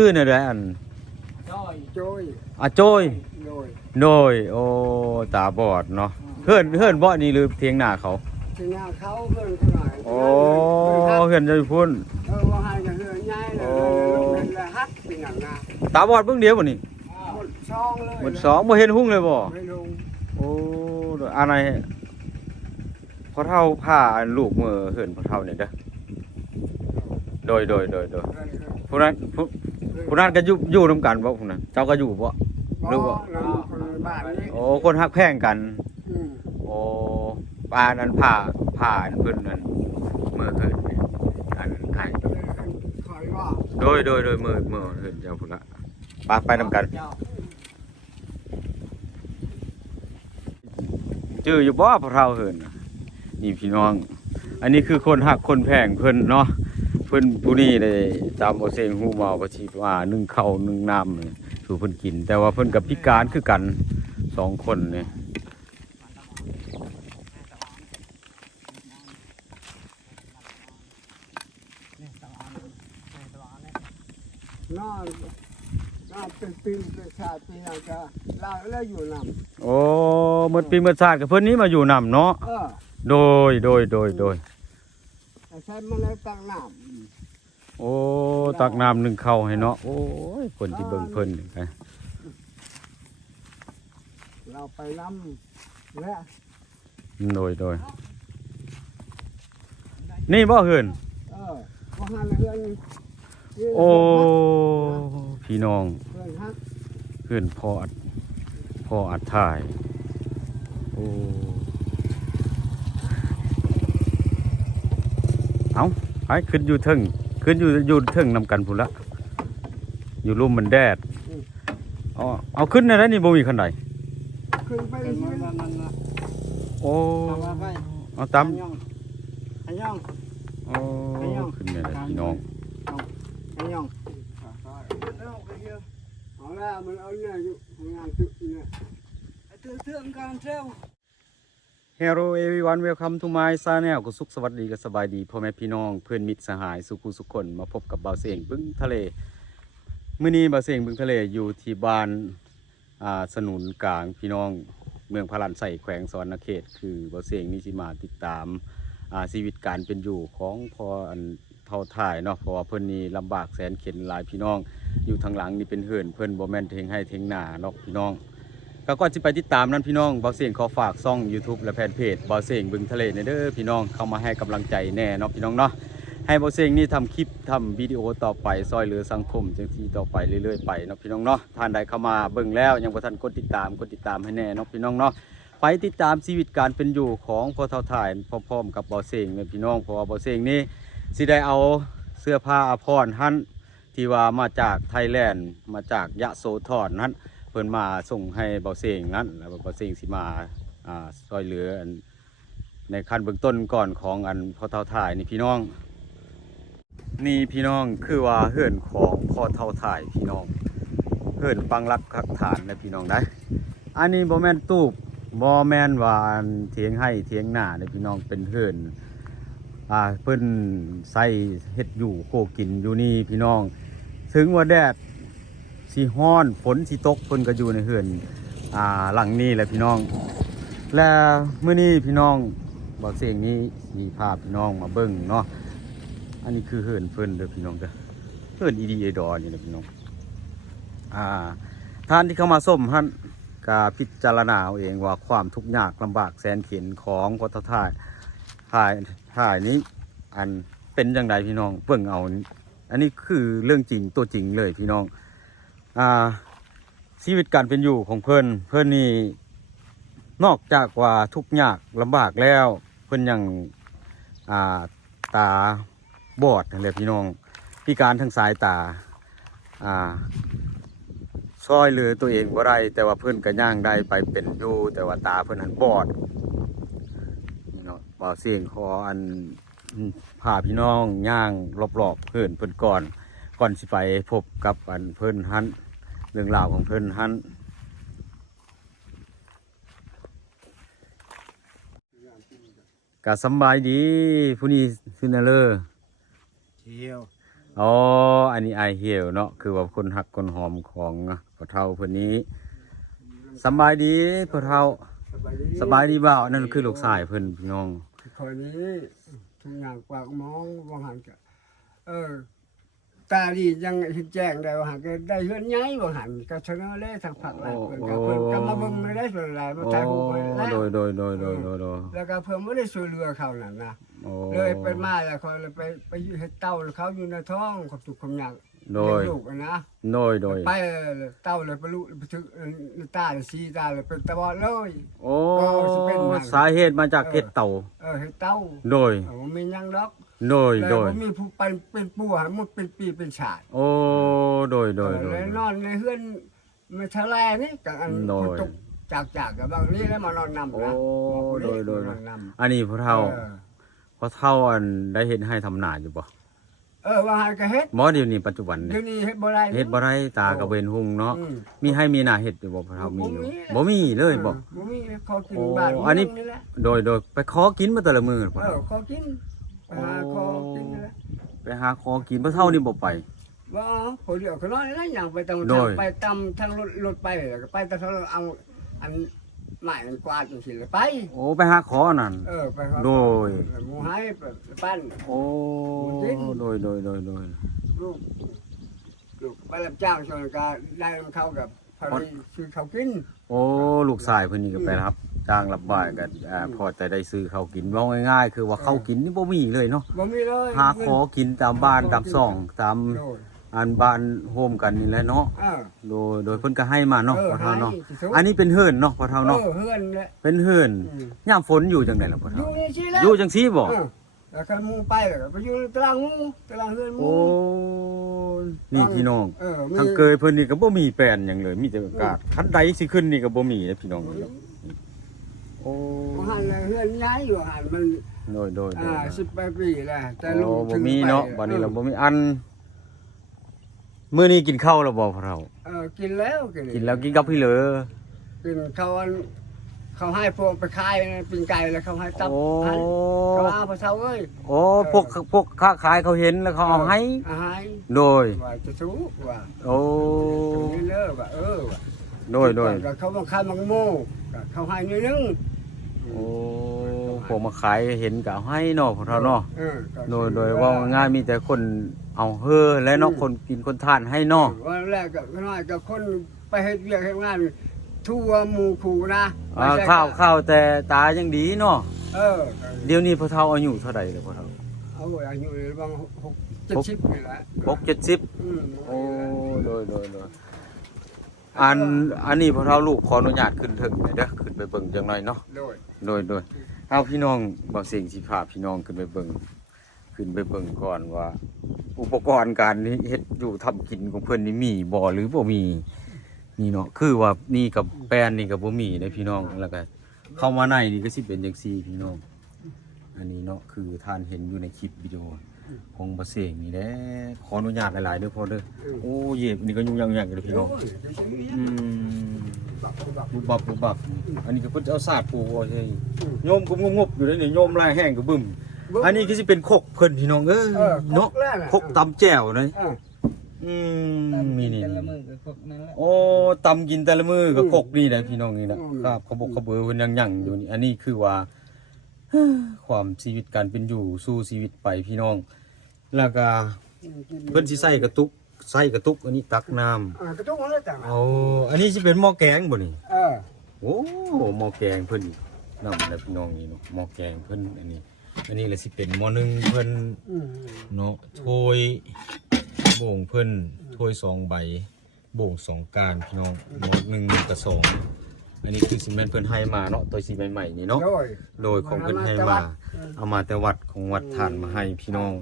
ชื่อเนี่ยได้อันจ้อยโจยอาโจยโดยโดยโอ้ตาบอดเนาะเฮือนเฮือนบ่นี่หรือเทียงหน้าเขาที่หน้าเขาเพื่อนเท่าไหร่โอ้เฮือนจะพุ่นเออว่าให้กันเฮือนย้ายเลยโอ้เป็นละฮักเป็นหนังนะตาบอดเบิ่งเดียวบ่นี่หมดช่องเลยหมดสองบ่เห็นหุ้งเลยบ่ไม่ลงโอ้โดยอะไรพอเท่าผ้าอันลูกมือเฮือนพอเท่านี่เด้อโดยโดยโดยโดยผู้นั้นผู้ ผู้นั้นก็อยู่อยู่นํกันบ่ผู้นั้นเจ้าก็อยู่บ่หรือว่าน้ำคนบ้านนี้โอ้คนฮักแพงกัน อืมโอ้ปลานั้นผ่าผ่าอันเพิ่นนั้นมือเพิ่นนี่อันไอ้คอยว่าโดยโดยโดยมือมือเพิ่นเจ้าพุ่นละปลาไปนำกันเจ้าจื้ออยู่บ่พวกเราเพิ่นน่ะนี่พี่น้อง อันนี้คือคนหักคนแพงเพิ่นเนาะ เพิ่นผู้นี้ได้ตามบ่เซงฮู้มาว่าสิว่านึ่งข้าวนึ่งน้ำนี่สู่เพิ่นกิน แต่ว่าเพิ่นกับพิการคือกันสองคนนี่นอนนอนเป็นปีเป็นชาติปีนังจะลาแล้วอยู่นโอ้หมดปีหมดชาติกับเพิ่นนี้มาอยู่นํเนาะำเออโดยโดยโดยโดยใช้มาแล้วตั้งน้ โอ้ตักน้ำหนึ่งเข้าให้เนาะโอ้ยคนที่เบิ่งเพิ่นนี่ไปำเราไปน้ำและโดยโดยนี่บ่เฮือนเออว่าหันเฮือนโอ้พี่น้องเฮือนฮักเฮือนพ่ออัดพ่ออัดถ่ายโอ้เอาไปขึ้นอยู่เทิง ขึ้นอยู่อยู่เทิงนำกันพุ่นละอยู่ร่มมันแดดเอาเอาขึ้นในนั้นนี่บ่มีคันใดขึ้นไปเป็นที่มันมันมันโอ้ทำมาไปเอาตามอันยองอันยองโอ้ขึ้นเนี่ยแหละพี่น้องอันยองเอาแล้วมันเอาเนี่ยอยู่งานจุดเนี่ยเตื้อเตื้อมกันเจ้า Hello everyone welcome to my channel ก็สุขสวัสดีก็สบายดีพ่อแม่พี่น้องเพื่อนมิตรสหายสุขุสุขคนมาพบกับบ่าวเสียงบึ้งทะเลมื้อนี้บ่าวเสียงบึ้งทะเลอยู่ที่บ้านอ่าสนุนกลางพี่น้องเมืองพารันใส่แขวงสวรรณเขต คือบ่าวเสียงนี่สิมาติดตามอ่าชีวิตการเป็นอยู่ของพออันเท่าถ่ายเนาะเพราะว่าเพิ่อนนี่ลำบากแสนเข็ญหลายพี่น้องอยู่ทางหลังนี่เป็นเฮือนเพิ่อนบ่แม่นเทงให้เทงหนาเนาะพี่น้อง ก็ก่อนจะไปติดตามนั้นพี่น้องเบาเสียงขอฝากซ่อง YouTube และแฟนเพจเบาเสียงบึงทะเลในเด้อพี่น้องเข้ามาให้กำลังใจแน่เนาะพี่น้องเนาะให้เบาเสียงนี่ทำคลิปทำวิดีโอต่อไปซอยเหลือสังคมจังที่ต่อไปเรื่อยๆไปเนาะพี่น้องเนาะท่านใดเข้ามาเบิ่งแล้วยังบ่ทันกดติดตามกดติดตามให้แน่เนาะพี่น้องเนาะไปติดตามชีวิตการเป็นอยู่ของพ่อเท่าถ่ายพร้อมๆกับเบาเสียงเนี่ยพี่น้องเพราะว่าเบาเสียงนี่สิได้เอาเสื้อผ้าอาภรณ์หันที่ว่ามาจากไทยแลนด์มาจากยะโสธรนั้น พิ่นมาส่งให้เบาเสียงนั้นแล้วเบาเสียงสิมาอ่าซอยเหลืออันในขั้นเบื้องต้นก่อนของอันพ่อเท่าถ่ายนี่พี่น้อง นี่พี่น้องคือว่าเฮือนของพ่อเท่าถ่ายพี่น้องเฮือนปังรักคักฐานนะพี่น้องนะอันนี้บ่แมนตูบบ่แมนว่าอันเถียงให้เถียงหน้านะพี่น้องเป็นเฮือนอ่าเพิ่นใส่เฮ็ดอยู่โคกินอยู่นี่พี่น้อง ถึงว่าแดด สีฮ้อนฝนสีตกเพิ่นก็อยู่ในเฮือนอ่าหลังนี้แหละพี่น้อง และเมื่อนี้พี่น้องบอกเสียงนี้สีภาพพี่น้องมาเบิ่งเนาะอันนี้คือเฮือนเพิ่นเด้อพี่น้องเด้อเฮือนอีดีเอดอนี่นะพี่น้องอ่าท่านที่เข้ามาส้มท่านกาพิจารณาเอาเองว่าความทุกข์ยากลำบากแสนเข็นของพอทท่ายถ่ายถ่ายนี้อันเป็นจังไดพี่น้องเบิ่งเอา อันนี้คือเรื่องจริงตัวจริงเลยพี่น้อง อ่าชีวิตการเป็นอยู่ของเพิ่นเพิ่นนี่นอกจากว่าทุกข์ยากลำบากแล้ว เพิ่นยังอ่าตาบอดนั่นแหละพี่น้องพิการทางสายตาอ่าซอยเหลือตัวเองบ่ได้แต่ว่าเพิ่นก็ย่างได้ไปเป็นอยู่แต่ว่าตาเพิ่นหันบอดนี่เนาะบ่าวเสียงขออันพาพี่น้องย่างรอบๆเพิ่นเพิ่นก่อนก่อนสิไปพบกับอันเพิ่นฮัน เรื่องราวของเพิ่นฮันกะสำบายดีผู้นี้ซินาเลอร์เที่ยวออ๋ออันนี้ไอเหี่ยวเนาะคือว่าคนหักคนหอมของพ่อเฒ่าเพิ่นนี้สำบายดีพ่อเฒ่าสบายดีสบายดีบ่าวนั่นคือลูกชายเพิ่นพี่น้องคนนี้ทุกอย่างปากมองว่าหันกะเออ ตาดียังเห็นแจ้งได้ว่าหันก็ได้เฮือนใหญ่ว่าหันก็เสนอเลยทางผักหลายเพิ่นก็เพิ่นก็มาเบิ่งไม่ได้ส่วนหลายมาโอ้ถ่ายรูปไว้แล้ว โดยโดยโดยโดยโดยโดยแล้วก็เพิ่นบ่ได้ช่วยเหลือเขานั่นนะโอ้เลยไปมาแล้วเขาเลยไปไปอยู่เฮ็ดเต้าเขาอยู่ในท้องกับทุกข์ความยากโดยเลี้งลูกอะนะ โดยโดยไปเต้าเลยไปลุไปถึงตาเลยสีตาเลยเป็นตาบอดเลย โอ้ก็สิเป็นหยังสาเหตุมาจากเห็ดเต่าเออเฮ็ดเต้าโดย เออบ่มีหยังดอก โดยแล้วโดยบ่มีผู้ไปเป็นปู่ให้หมดเป็นปีเป็นชาติโอ้โดยโดยเอโดอยเลยนอนในเฮือนไม่ทะเลนี่กับอันโดยคนตกจากจากกับบางนี้แล้วมานอนนำโอ้นะบอกคนนี้โดยโดยมานอนนำอันนี้พ่อเฒ่าเออพ่อเฒ่าอันได้เฮ็ดให้ทำนาอยู่บ่เออว่าหาก็เฮ็ดหมอเดี๋ยวนี้ปัจจุบันเดี๋นี่ยวนี้เฮ็ดบ่ได้เฮ็ดบ่ได้ตากระเวนหุงเนาะอืมมีให้มีหน้าเฮ็ดอยู่บ่พ่อเฒ่ามีอยู่บ่บ่มีมีเลยบ่บ่มีขอกินโอ้บ้านอันนี้เมืงแหละโดยโดยไปขอกินมาแต่ละมื้อพ่อเอเฒ่าอขอกิน ไปหาขอกินนี่แหละไปหาขอกินพ่อเฒ่านี่บ่ไป ว่าพอเดียวก็นอนแล้วอย่างไปตามโดทางย ไปตามทางรถรถไปแล้วก็ไปแต่ทางเอาอันไม้มันกวาดจังซี่เลยไป โอ้ไปหาขอนั่น เออไปครับโดย หมูให้ไปปั้น โอ้โดยโดยโดยโดยลูกลูกไปรับจ้างชนก็ได้มันเข้ากับพอดีซื้อเขาวกินโอ้ลูกชายเพิ่นนี่ก็ไปรับ จ้างรับบ่ายกันอ่าพอจะได้ซื้อข้าวกินว่าง่ายๆ คือว่าข้าวกินนี่บ่มีเลยเนาะบ่มีเลยหาขอกินตามบ้านตามซ่องตามโดยอันบ้านโฮมกันนี่แหละเนาะเออ โดยโดยเพิ่นก็ให้มาเนาะเออพ่อเฒ่าเนาะให้สิอันนี้เป็นเฮือนเนาะพ่อเฒ่าเอเนาะอเฮือนแหละเป็นเฮือนอืมยามฝนอยู่จังไดล่ะพ่ออเฒ่ายู่นี่สิแล้วอยู่จังซี่บ่เออแล้วคันหมูไปแล้วก็ไปอยู่ในตารางหมูตารางเฮือนหมูโอ้นี่พี่น้อง เออมีทางเกยเพิ่นนี่ก็บ่มีแปลนหยังเลย มีแต่อากาศคันใดสิขึ้นนี่ก็บ่มีเด้อพี่น้องเนาะโอ้หันเลยเฮือนย้ายอยู่หันมันโดยโดยโดอ่ายสิบแปดปีแล้วแต่ลูโอ้กบ่ถึงมีไปเนาะบัดนี้เราบ่มีอันมื้อนี้กินข้าวแล้วบ่พ่อเฒ่าเออกินแล้วกินกินแล้วกินกับพี่เหลือ กินเขาอันเขาให้พวกไปขายปิ้งไก่แล้วเขาให้ตับโอ้ ให้เขาเอาพระเช้าเอ้ยโอ้พวกพวกค้าขายเขาเห็นแล้วเขาเอาให้ เอาให้โดย ว่าจะสู้ว่าโอ้นี่เลิกว่าเออว่า โดยโดย ก็เขามาขายมังโมก็เขาให้นิดนึง โอ้พวกมาขายเห็นก็เอาให้เนาะพ่อเฒ่าเนาะเออก็โดยโดยว่าง่ายมีแต่คนเอาเฮ้อและเนาะคนกินคนทานให้เนาะ วันแรกก็น้อยก็คนไปเฮ็ดเวียกเฮ็ดงาน ทั่วหมู่คู่นะอ่าไม่ใช่ข้าวข้าวแต่ตายังดีเนาะเออเดี๋ยวนี้พ่อเฒ่าอายุเท่าใดเลยพ่อเฒ่าเอาอายุประมาณหกเจ็ดสิบนี่แหละหกเจ็ดสิบอืมโอ้โดยโดยโดย อันอันนี้พ่อเฒ่าลูกขออนุญาตขึ้นถึงหน่อยเด้อขึ้นไปเบิ่งจังหน่อยเนาะโดยโดยโดยเอาพี่น้องบ่เสียงสิพาพี่น้องขึ้นไปเบิ่งขึ้นไปเบิ่งก่อนว่า อุปกรณ์การนี้เฮ็ดอยู่ทำกินของเพิ่นนี่มีบ่หรือบ่มีนี่เนาะคือว่านี่กับแป้นนี่ก็บ่มีเด้พี่น้องแล้วก็เข้ามาในนี่ก็สิเป็นจังซี่พี่น้อง อันนี้เนาะคือท่านเห็นอยู่ในคลิปวิดีโอ ของบ่เสียงนี่แหละขออนุญาตหลายๆเด้อพ่อเด้อโอ้เย็บนี่ก็ยุ่งยากๆอยู่เด้อพี่น้องอืมบุบบับบุบบับอันนี้ก็เพิ่นจะเอาสาดปูเอาใช่โยมก็งบๆอยู่เลยนี่โยมลายแห้งก็บึ้มอันนี้ก็สิเป็นคกเพิ่นพี่น้องเอ้ยเออเนาะครกแล้วน่ะคกตำแจ่วเนยเอออืมนี่นี่แต่ละมือก็พวกนั้นแหละโอ้ตำกินแต่ละมื้อก็คกนี่แหละพี่น้องนี่นะคอืมรับเขาบอกเขาเบือเพิ่นยังยังอยู่นี่อันนี้คือว่า ความชีวิตการเป็นอยู่สู้ชีวิตไปพี่น้อง แล้วก็เพิ่นสิใส่กระตุกใส่กระตุก อันนี้ตักน้ำเออกระตุ้งแล้วจังเอาอันนี้สิเป็นหม้อแกงบ่นี่เออโอ้หม้อแกงเพิ่นนำแล้วพี่น้องนี่เนาะหม้อแกงเพิ่นอันนี้ อันนี้เลยสิเป็นหม้อหนึงเพิ่นอืมเนาะถ้วยโบ่งเพิ่นถ้วยสองใบโบ่งสองการพี่น้องหม้อหนึ่งกับสอง อันนี้คือสิแม่นเพิ่นให้มาเนาะตัวสิใหม่ๆนี่เนาะ โดย โดยของเพิ่นให้มา เอามาแต่วัดของวัดทานมาให้พี่น้อง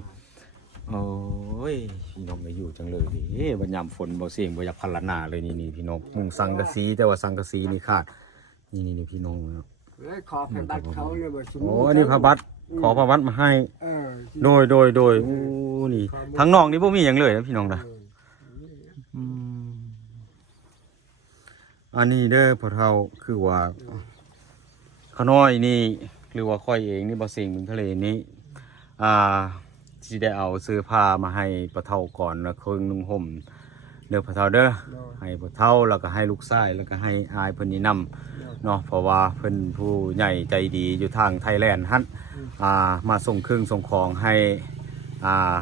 โอ้ย พี่น้องไม่อยู่จังเลยดิเอ้บัดยามฝนบ่เสียงบ่อยากพันละหนาเลยนี่นี่พี่น้องมุงสังกะสีแต่ว่าสังกะสีนี่ขาด นี่นี่นี่พี่น้องเนาะแล้วขอเป็นบัตรเขาเลยบ่สมโอ้มุติอันนี้พระบัตรขอพระบัตรมาให้ เออโดยโดยโดยโอ้นี่ทั้งนอกนี่บ่มีหยังเลยนะพี่น้องนะอื อันนี้เด้อพ่อเฒ่าคือว่าขาน้อยนี่หรือว่าค่อยเองนี่บ่เสียงบึงทะเลนี้ อ่าที่ได้เอาเสื้อผ้ามาให้ปะเท่าก่อนแล้วเครื่องนุ่งห่มเด้อปะเท่าเด้อโดยให้ปะเท่าแล้วก็ให้ลูกชายแล้วก็ให้อายเพิ่นนี่นํโดยเนาะเพราะว่าเพิ่นผู้ใหญ่ใจดีอยู่ทางไทยแลนด์ฮั่นอ่ามาส่งเครื่องส่งของให้อ่า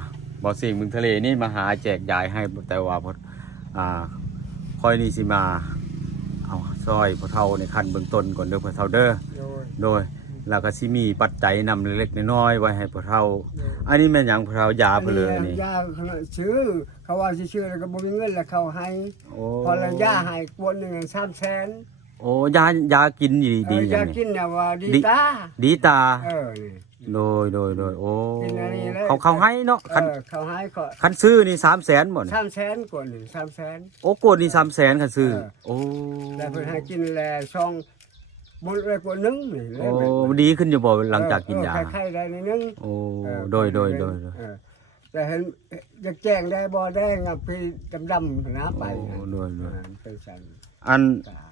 บ่อสิ่งเมึงทะเลนี่มาหาแจกจ่ายให้แต่ว่าพออ่าคอยนี่สิมา เอาซอยพอเท่าในขั้นเบื้องต้นก่อนเด้อพอเท่าเด้อโดยโดยแล้วก็สิมีปัจจัยนำเล็กๆน้อยๆไว้ให้พวกเราโดยอันนี้แม่นหยังพวกเรายาไปเลยนี่ยาเขาชื่อเขาว่าสิชื่อแล้วก็บ่มีเงินแล้วเขาให้โอ้พอละยาให้กวนหนึง3แสนโอ้ยายากินดีเอดีออยาย่างกินี้นน่ะว่าดีดีตาดีตา เออนี่ โดยโดยโดยโอ้กินอันนี้เลย เขาเขาให้เนาะเอคันอเขาให้ก็คันซื้อนี่สามแสนหมด3แสนกว่านี่3แสน โอ้โกดนี่สามแสนคันซื้อเออ โอ้แล้วเพิ่นให้กินแลซองบนเลยกว่านึงนี่เลโอ้ยแบบดีขึ้นอยู่บ่หลังจากกินยาเออไข้ๆได้นิดนึงโอ้เออโดยโดยโดยโดยเออแต่เห็นจะแจ้งได้บ่ได้งับพี่ดำๆนะไปโอ้โดยโดยอ่าเป็นสันอันตา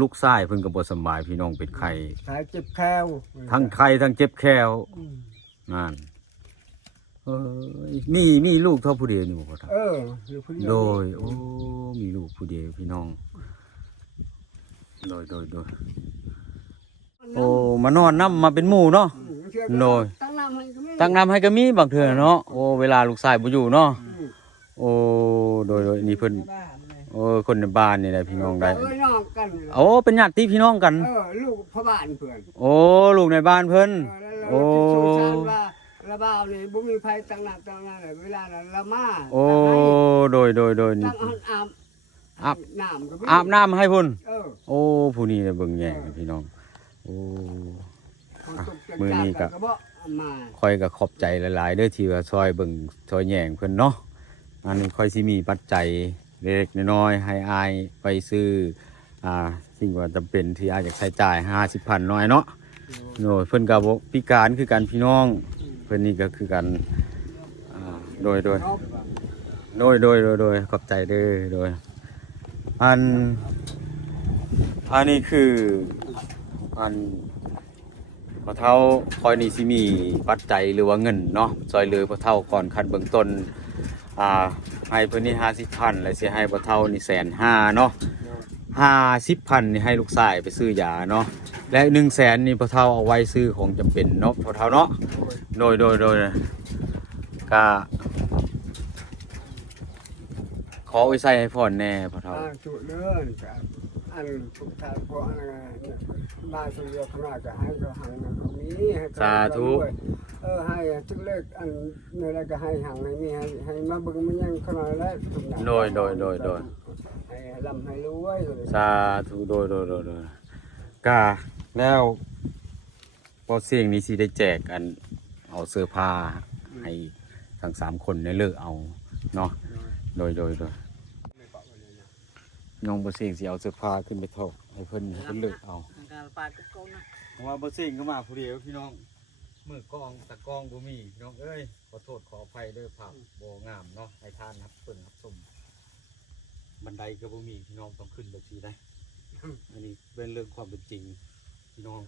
ลูกชายเพิ่นก็บ่สำบายพี่น้องเป็นไข้สายเจ็บแควทั้งไข้ทั้งเจ็บแค้วอืมนั่นเออมีมีลูกเท่าผู้เดียวนี่บ่พ่อท่านเอออยู่ผู้เดียวโดย โอ้มีลูกผู้เดียวพี่น้อง โดยโดยโดยโอ้มานอนน้ำมาเป็นหมู่เนาะอืมเชื่อโดย ตั้งน้ำให้ก็มีตั้งน้ำให้ก็มีบางเทื่อเนาะโอ้เวลาลูกชายบ่อยู่เนาะอืมโอ้โดยโดยนี่เพิ่นบ้านเลย โอ้คนในบ้านนี่แหละพี่น้องได้ เออน้องกันโอ้เป็นญาติพี่น้องกัน เออลูกพ่อบ้านเพื่อนโอ้ลูกในบ้านเพิ่น เออแล้วโอ้เราคิดสงสารว่าระบาวนี่บ่มีไผตั้งน้ำตั้งน้ำเลยเวลานั้นละมาโอ้โดยโดยโดยนี่ ตั้งให้ตั้งอาบอาบ น้ำก็มีอาบน้ำให้พุ่น เออโอ้ผู้นี้เนี่ยเบิ่งแย่งพี่น้อง โอ้ฝนตกจัดมื้อนี้ก็ก็บ่เอามาคอยก็ขอบใจหลาย ๆ เด้อที่ว่าซอยเบิ่งซอยแยงเพิ่นเนาะอันนี้ค่อยสิมีปัจจัย เล็กๆน้อยๆให้อายไปซื้ออ่าสิ่งว่าจำเป็นที่อายอยากใช้จ่าย50,000น้อยเนาะโน่เพิ่นก็บ่พิการคือกันพี่น้อง เพิ่นนี่ก็คือกันอ่าโดยโดยเนาะโดยโดยโดยโดยขอบใจเด้อโดยอันอันนี้คืออันพอเท่าคอยนี่สิมีปัจจัยหรือว่าเงินเนาะซอยเหลือพอเท่าก่อนคันเบื้องต้น อ่าให้เพิ่นนี่ห้าสิบพันแล้วสิให้พอเท่านี่แสนห้าเนาะห้าสิบพันนี่ให้ลูกชายไปซื้อยาเนาะและหนึ่งแสนนี่พอเท่าเอาไว้ซื้อของจำเป็นเนาะพอเท่าเนาะโดยโดยโดยก็ขอไว้ใส่ให้พ่อแน่พ่อเฒ่าอ่าจุดเดินจ้ะอันทุกทางพออันนั้นเนี่ยมาสุริยข้างหน้าก็ให้เขาหังนะเขามีให้เขาสาธุด้วย เออให้ทุกเลขอันนี่อะไรก็ให้หังให้มีให้ให้มาเบิ่งมันยังขนาดแล้วทุกอย่างโดยโดยโดยโดย ให้ลำให้รวยเลยสาธุโดยโดยโดยโดยกาแล้วพอเสียงนี้สิได้แจกอันเอาเสื้อผ้าให้ทั้งสามคนเนี่ยเลิกเอาเนาะโดยโดยโดยน้องบ่เสียงสิเอาเสื้อผ้าขึ้นไปถกให้เพิ่นให้เพิ่นเลิกเอาการปาดก็กงนะ เพราะว่าบ่สิ่งก็มาผู้เดียวพี่น้อง มือกองตะกองบ่มีพี่น้องเอ้ยขอโทษขออภัยเด้อภาพบ่งามเนาะให้ทานครับเพิ่นครับชมบันไดก็บ่มีพี่น้องต้องขึ้นแบบนี้ได้ อันนี้เป็นเรื่องความเป็นจริงพี่น้อง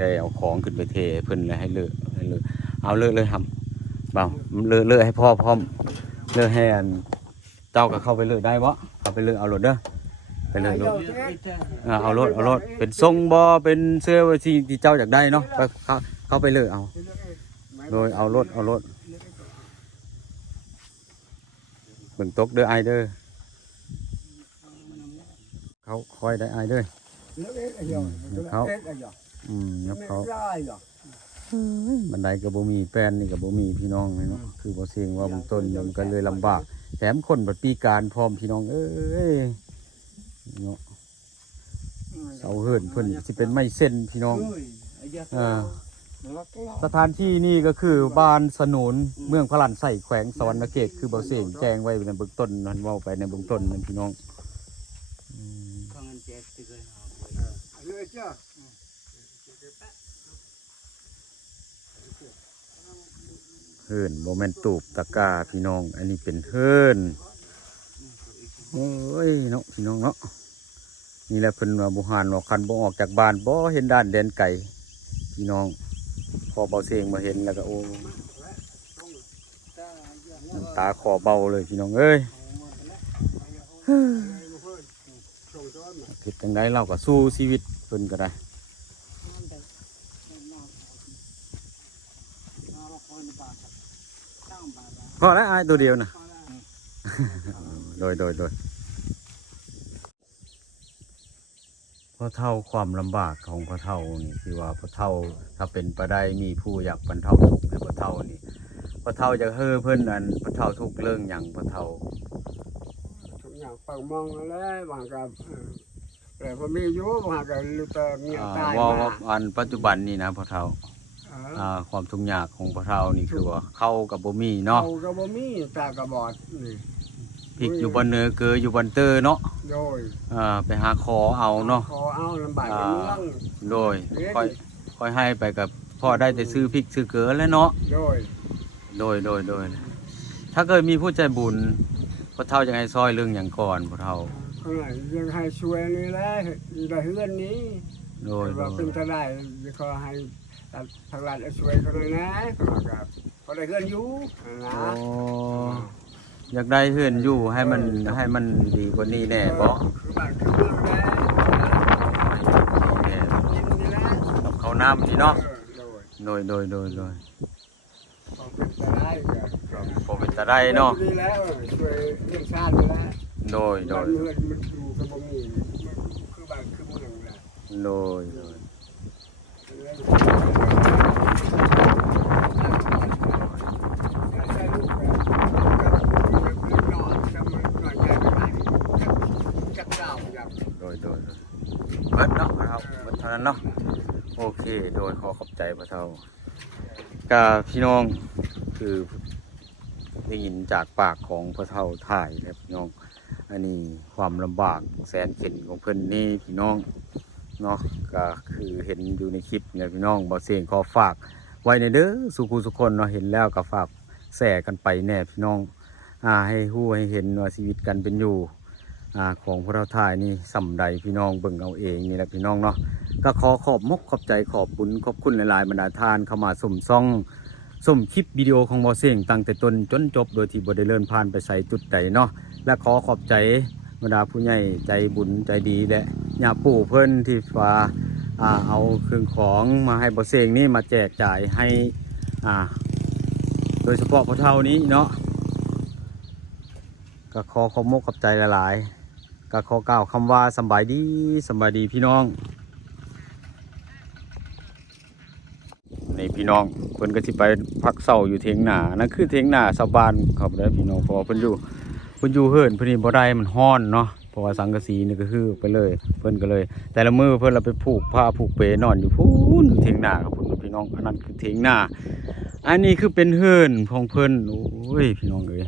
ได้เอาของขึ้นไปเทให้เพิ่นเลยให้เลิกให้เลิกเอาเลิกเลยครับเบาเลิกเลิกให้พ่อพร้อมเลิกให้อันเจ้าก็เข้าไปเลิกได้บ่เข้าไปเลิกเอารถเด้อ ไปเลิกรถอ่าเอารถเอารถเป็นทรงบอเป็นเสื้อที่ที่เจ้าอยากได้เนาะไปเข้าเข้าไปเลยเอา โดยเอารถเอารถเบิ่งตกเด้อไอเด้อเขาคอยได้ไอเด้อเขาอืมยับเขาบันไดกับบ่มีแป้นนี่กับบ่มีพี่น้องเลยเนาะคือบ่เสียงว่าเบางต้นมันก็เลยลำบากแถมคนบัดปีการพร้อมพี่น้อง เอ้ย เนาะเสาเฮิรนเพิ่นสิเป็นไม้เส้นพี่น้อง Ui, ai da อ่า Nó có สถานที่นี่ก็คือบ้านสนุนเมืองพระลันใส่แขวงสวรรณเขตคือเบาเสียงแจ้งไว้ในเบื้องต้นนั้นเว่าไปในเบื้องต้นนั้นพี่น้องอืม con anh chết thì rồi học เลือจ้าเฮิรนโมเมนตูบตะกร้าพี่น้อง อันนี้เป็นเฮิรนโอ้ยเนาะพี่น้องเนาะ นี่แหละเพิ่นว่าบุหานว่าคันบ่ออกจากบ้านบ่เห็นด้านแดนไก่พี่น้อง พอเบาเสียงมาเห็นแล้วก็โอ้น้ำตาคอเบาเลยพี่น้องเอ้ยคิดจังไดเราก็สู้ชีวิตเพิ่นก็ได้พอแล้วอายตัวเดียวนะโดยโดยโดย พ่อเท่าความลำบากของพ่อเท่านี่คือว่าพ่อเท่าถ้าเป็นไปได้มีผู้อยากบรรเทาทุกข์ให้พ่อเท่านี่พ่อเท่าจะเฮ้อเพิ่นอันพ่อเท่าทุกข์เรื่องอย่างพ่อเท่าทุกอย่างเปิงมองแล้วบางกับแต่พอมีอยู่บางกับลูกตาเมียอ่าตายว่ามาว่าอันปัจจุบันนี่นะพ่อเท่าเอออ่าความทุกข์ยากของพ่อเท่านี่คือว่าเข้ากับบ่มีเนาะเนาะก็บ่มีตากระบอดนี่ พริกอยู่บนเนื้อเกออยู่บนเตอเนาะโดยอ่าไปหาคอเอาเนาะ ขอเอาลำบากในเมืองโดยค่อยค่อยให้ไปกับพ่อได้แต่ซื้อพริกซื้อเกลือแล้วเนาะ โดยโดยโดยโดย ถ้าเกิดมีผู้ใจบุญพ่อเท่าจะให้ซอยเรื่องอย่างก่อนพ่อเท่าข้างหลังยังให้ช่วยนี่แหละได้เฮือนนี้โดยโดว่ายเป็นตะได้ขอให้ทางรัฐช่วยเขาเลยนะเขาครับเขาได้เฮือนอยู่นะโอ้ อยากได้เฮือนอยู่ให้มันให้มันดีกว่านี้แน่บ่คือบ้านคือเมืองแน่กินนี่แหละกับข้าวน้ำนี่เนาะโดยโดยโดยโดยโดยเขาเป็นตะได้ก็พอเป็นตาได้เนาะดีแล้วช่วยเรื่องชาตินี่แหละโดยโดบ้านยเมืองมันอยู่กับบ่มีคือบ้านคือเมืองแหละโดยโดย โดยโดยโดย เบิดเนาะพ่อเท่าเบิดเท่านั้นเนาะโอเคโดยขอขอบใจพ่อเท่ากับพี่น้องคือได้ยินจากปากของพ่อเท่าถ่ายแล้วพี่น้อง อันนี้ความลำบากแสนเข็นของเพิ่อนนี่พี่น้องเนาะก็คือเห็นอยู่ในคลิปเนี่ยพี่น้องบ่เสียงขอฝากไว้ในเด้อสุขุสุคนเนาะเห็นแล้วก็ฝากแส่กันไปแน่พี่น้องอ่าให้ฮู้ให้เห็นว่าชีวิตกันเป็นอยู่ ของพวกเราถ่ายนี่สำใดพี่น้องเบิ่งเอาเองนี่แหละพี่น้องเนาะก็ขอขอบมกขอบใจขอบบุญขอบคุณหลายๆบรรดาทานเข้ามาสมซ่องสมคลิปวิดีโอของบอเสียงตั้งแต่ต้นจนจบโดยที่บ่ได้เลื่อนผ่านไปใส่จุดใดเนาะและขอขอบใจบรรดาผู้ใหญ่ใจบุญใจดีและญาปู่เพิ่อนที่ฟ้าอเอาเครื่องของมาให้บอเสียงนี่มาแจกจ่ายให้โดยเฉพาะพระเท่านี้เนาะก็ขอขอบมกขอบใจหลายๆ ก็ขอกล่าวคำว่าสบายดีสบายดีพี่น้องนี่พี่น้องเพิ่นก็สิไปพักเสาอยู่เทงหนานั่นคือเทงหนาชาวบ้านครับแล้วพี่น้องพอเพิ่นอยู่เพิ่นอยู่เฮิรนเพิ่นนี่บ่ได้มันฮ้อนเนาะเพราะว่าสังกะสีนี่ก็คือไปเลย เพิ่นก็เลย แต่ละมือเพิ่นเราไปผูกผ้าผูกเปนอนอยู่พูนอยู่เทงหนาครับพุ่นพี่น้องอันนั้นคือเทงหนาอันนี้คือเป็นเฮิรนของเพิ่นโอ้ยพี่น้องเอ้ย